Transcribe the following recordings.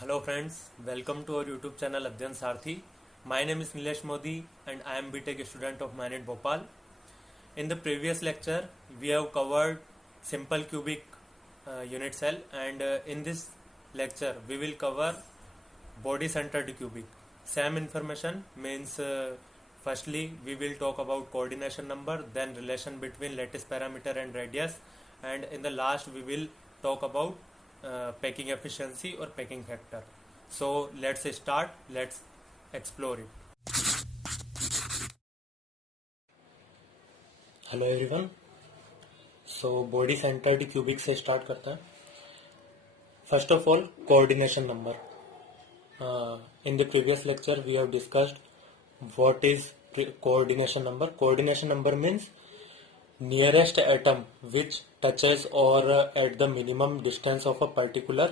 Hello friends, welcome to our YouTube channel Adyan Sarthi. My name is Nilesh Modi and I am BTech student of Manet Bhopal. In the previous lecture, we have covered simple cubic unit cell, and in this lecture we will cover body centered cubic. Same information means firstly we will talk about coordination number, then relation between lattice parameter and radius, and in the last we will talk about packing efficiency or packing factor. So let's start, let's explore it. Hello everyone, so body centred cubic से start करते हैं. First of all, coordination number. In the previous lecture we have discussed what is coordination number. Coordination number means nearest atom which touches or at the minimum distance of a particular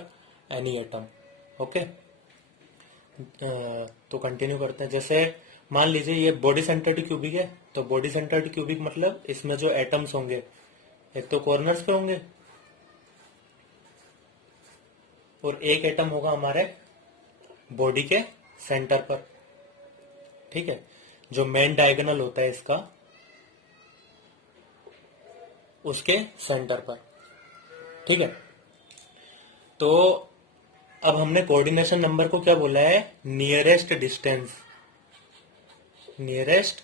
any atom. Okay. तो continue करते हैं. जैसे मान लीजिए ये body centred cubic है, तो body centred cubic मतलब इसमें जो एटम्स होंगे एक तो कॉर्नर्स पे होंगे और एक एटम होगा हमारे बॉडी के सेंटर पर. ठीक है, जो मेन डायगोनल होता है इसका उसके सेंटर पर. ठीक है, तो अब हमने कोऑर्डिनेशन नंबर को क्या बोला है? Nearest distance. Nearest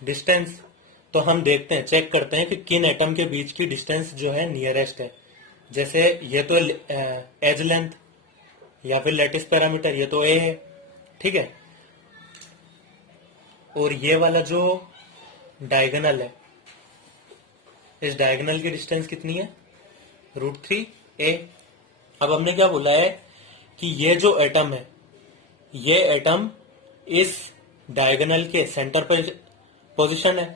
distance. तो हम देखते हैं, चेक करते हैं कि किन एटम के बीच की डिस्टेंस जो है नियरेस्ट है. जैसे ये तो एज लेंथ या फिर लैटिस पैरामीटर, ये तो ए है. ठीक है, और ये वाला जो डायगोनल है, इस डायगोनल की डिस्टेंस कितनी है? √3a. अब हमने क्या बोला है कि ये जो एटम है, ये एटम इस डायगोनल के सेंटर पर पोजीशन है.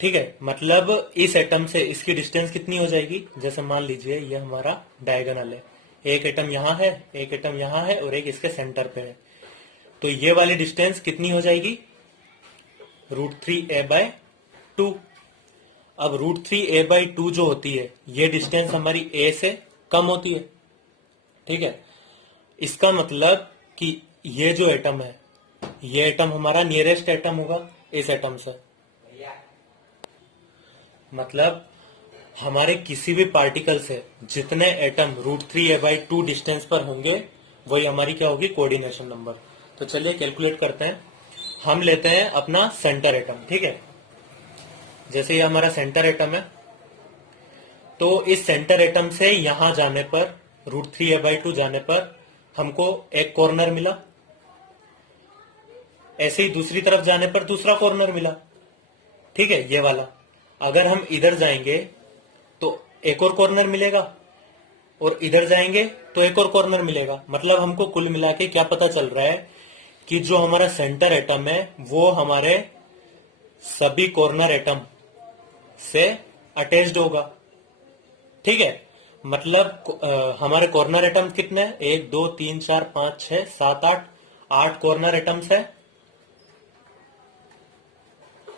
ठीक है, मतलब इस एटम से इसकी डिस्टेंस कितनी हो जाएगी? जैसे मान लीजिए ये हमारा डायगोनल है, एक एटम यहां है, एक एटम यहां है और एक इसके सेंटर पे है. तो ये वाली डिस्टेंस कितनी हो जाएगी? √3a/2. अब √3a/2 जो होती है, ये डिस्टेंस हमारी a से कम होती है. ठीक है, इसका मतलब कि ये जो एटम है, ये एटम हमारा नियरेस्ट एटम होगा इस एटम से. मतलब हमारे किसी भी पार्टिकल से जितने एटम √3a/2 डिस्टेंस पर होंगे वही हमारी क्या होगी? Coordination number. तो चलिए कैलकुलेट करते हैं. हम लेते हैं अपना सेंटर एटम. ठीक है, जैसे ये हमारा सेंटर एटम है, तो इस सेंटर एटम से यहां जाने पर, √3a/2 जाने पर हमको एक कॉर्नर मिला. ऐसे ही दूसरी तरफ जाने पर दूसरा कॉर्नर मिला. ठीक है, ये वाला. अगर हम इधर जाएंगे तो एक और कॉर्नर मिलेगा और इधर जाएंगे तो एक और कॉर्नर मिलेगा. मतलब हमको कुल मिला के क्या पता चल रहा है कि जो हमारा सेंटर एटम है वो हमारे सभी कॉर्नर एटम से अटैच्ड होगा. ठीक है, मतलब हमारे कॉर्नर एटम कितने हैं? 1 2 3 4 5 6 7 8 कॉर्नर एटम्स है.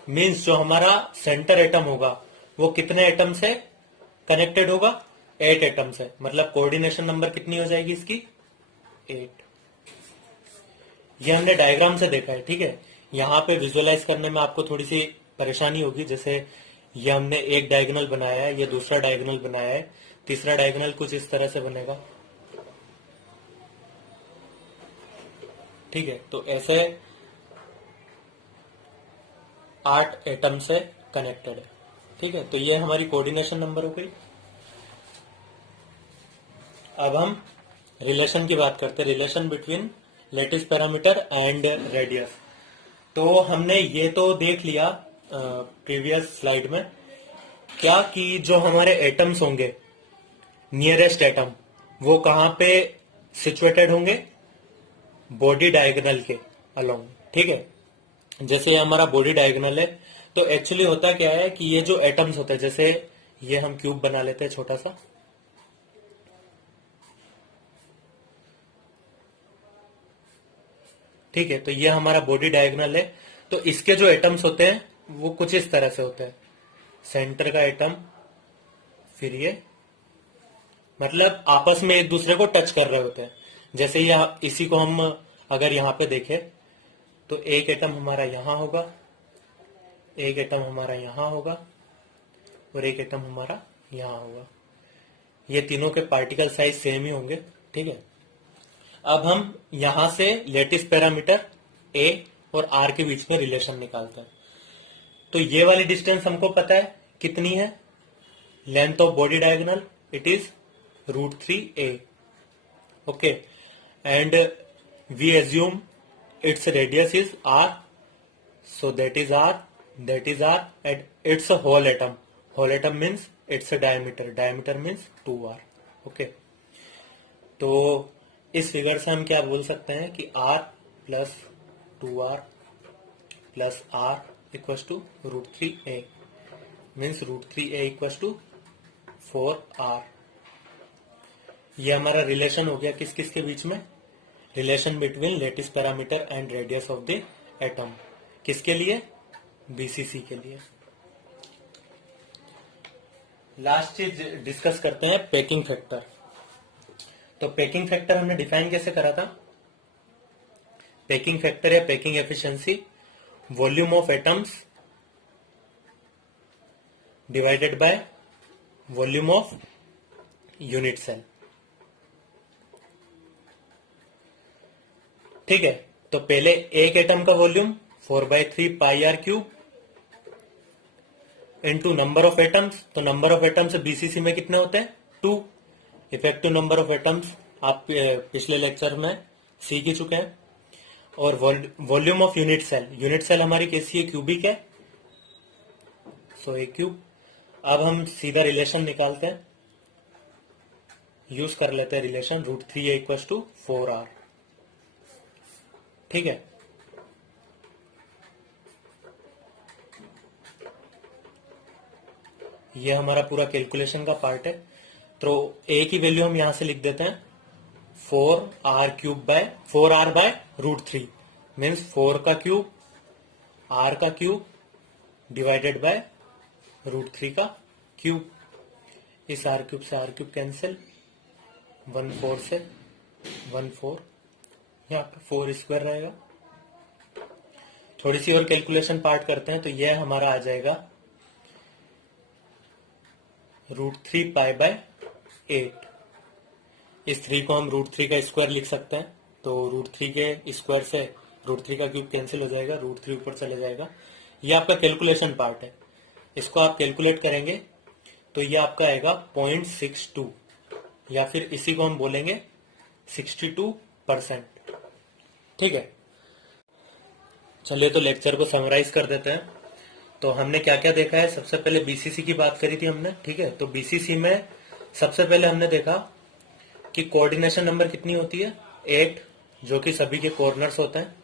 मीन्स जो हमारा सेंटर एटम होगा वो कितने एटम से कनेक्टेड होगा? 8 एटम से. मतलब कोऑर्डिनेशन नंबर कितनी हो जाएगी इसकी? 8. ये हमने डायग्राम से देखा है. ठीक है, यहाँ पे विजुअलाइज करने में आपको थोड़ी सी परेशानी होगी. जैसे ये हमने एक डायगोनल बनाया है, ये दूसरा डायगोनल बनाया है, तीसरा डायगोनल कुछ इस तरह से बनेगा. ठीक है, तो ऐसे 8 एटम से कनेक्टेड है. ठीक है, तो ये हमारी कोऑर्डिनेशन नंबर हो गई. अब हम रिलेशन की बात करते हैं. Relation between lattice parameter and radius. तो हमने ये तो देख लिया प्रीवियस स्लाइड में क्या, कि जो हमारे एटम्स होंगे नियरेस्ट एटम वो कहां पे सिचुएटेड होंगे? बॉडी डायगोनल के अलोंग. ठीक है, जैसे ये हमारा बॉडी डायगोनल है, तो एक्चुअली होता क्या है कि ये जो एटम्स होते हैं, जैसे ये हम क्यूब बना लेते हैं छोटा सा. ठीक है, तो ये हमारा बॉडी डायगोनल है. तो इसके जो एटम्स होते हैं वो कुछ इस तरह से होते हैं. सेंटर का एटम, फिर ये, मतलब आपस में एक दूसरे को टच कर रहे होते हैं. जैसे इसी को हम अगर यहाँ पे देखें तो एक एटम हमारा यहाँ होगा, एक एटम हमारा यहाँ होगा और एक एटम हमारा यहाँ होगा। ये तीनों के पार्टिकल साइज सेम ही होंगे, ठीक है। अब हम यहां से लेटिस पैरामीटर ए और आर के बीच में रिलेशन निकालते हैं। तो ये वाली डिस्टेंस हमको पता है कितनी है, length of body diagonal it is √3a, okay, and we assume its radius is r, so that is r and it's a whole atom. Whole atom means it's a diameter means 2r, okay. तो इस figure से हम क्या बोल सकते हैं कि r plus 2r plus r equal to √3a means √3a equal to 4r। ये हमारा रिलेशन हो गया किस किस के बीच में, relation between lattice parameter and radius of the atom. किसके लिए, बीसीसी के लिए। लास्ट चीज डिस्कस करते हैं पैकिंग फैक्टर। तो पैकिंग फैक्टर हमने डिफाइन कैसे करा था, पैकिंग फैक्टर या packing efficiency volume of atoms divided by volume of unit cell, ठीक है। तो पहले एक एटम का volume 4/3 pi r cube into number of atoms. तो नंबर ऑफ एटम्स बीसीसी में कितने होते हैं, 2। इफेक्टिव नंबर ऑफ एटम्स आप पिछले लेक्चर में सीख ही चुके हैं। और वॉल्यूम ऑफ यूनिट सेल हमारी कैसी है, क्यूबिक है, सो ए क्यूब। अब हम सीधा रिलेशन निकालते हैं, यूज कर लेते हैं relation √3a equal to 4r, ठीक है। ये हमारा पूरा कैलकुलेशन का पार्ट है। तो ए की वैल्यू हम यहां से लिख देते हैं 4r बाय √3 मीन्स 4 का क्यूब r का क्यूब डिवाइडेड बाय √3 का क्यूब। इस r क्यूब से r क्यूब कैंसिल, 1/4 से 1/4, यहाँ पे 4 स्क्वायर रहेगा। थोड़ी सी और कैलकुलेशन पार्ट करते हैं तो यह हमारा आ जाएगा √3 पाई बाय 8। इस 3 को हम √3 का स्क्वायर लिख सकते हैं। तो √3 के स्क्वायर से √3 का क्यूब कैंसिल हो जाएगा, √3 ऊपर चले जाएगा। ये आपका कैलकुलेशन पार्ट है। इसको आप कैलकुलेट करेंगे तो ये आपका आएगा 0.62 या फिर इसी को हम बोलेंगे 62%, ठीक है। चलिए तो लेक्चर को समराइज कर देते हैं। तो हमने क्या क्या देखा है, सबसे पहले बीसीसी की बात करी थी हमने, ठीक है। तो बीसीसी में सबसे पहले हमने देखा कि कोऑर्डिनेशन नंबर कितनी होती है, 8, जो कि सभी के कॉर्नर्स होते हैं।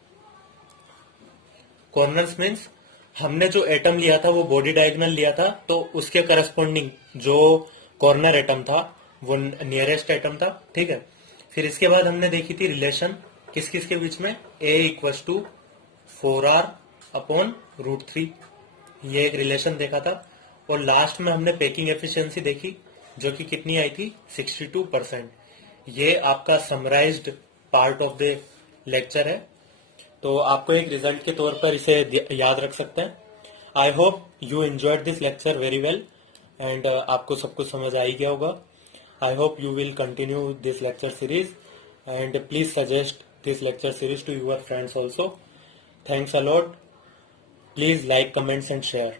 कॉर्नर्स मीन्स हमने जो एटम लिया था वो बॉडी डायगोनल लिया था, तो उसके करस्पॉन्डिंग जो कॉर्नर एटम था वो नियरेस्ट एटम था, ठीक है। फिर इसके बाद हमने देखी थी रिलेशन किस किस के बीच में, a equal to 4r upon √3, ये एक रिलेशन देखा था। और लास्ट में हमने पैकिंग एफिशिएंसी देखी जो कि कितनी आई थी, 62%। ये आपका summarised part of the lecture है। तो आपको एक रिजल्ट के तौर पर इसे याद रख सकते हैं। I hope you enjoyed this lecture very well and आपको सब कुछ समझ आ ही गया होगा। I hope you will continue this lecture series and please suggest this lecture series to your friends also. Thanks a lot. Please like, comments and share.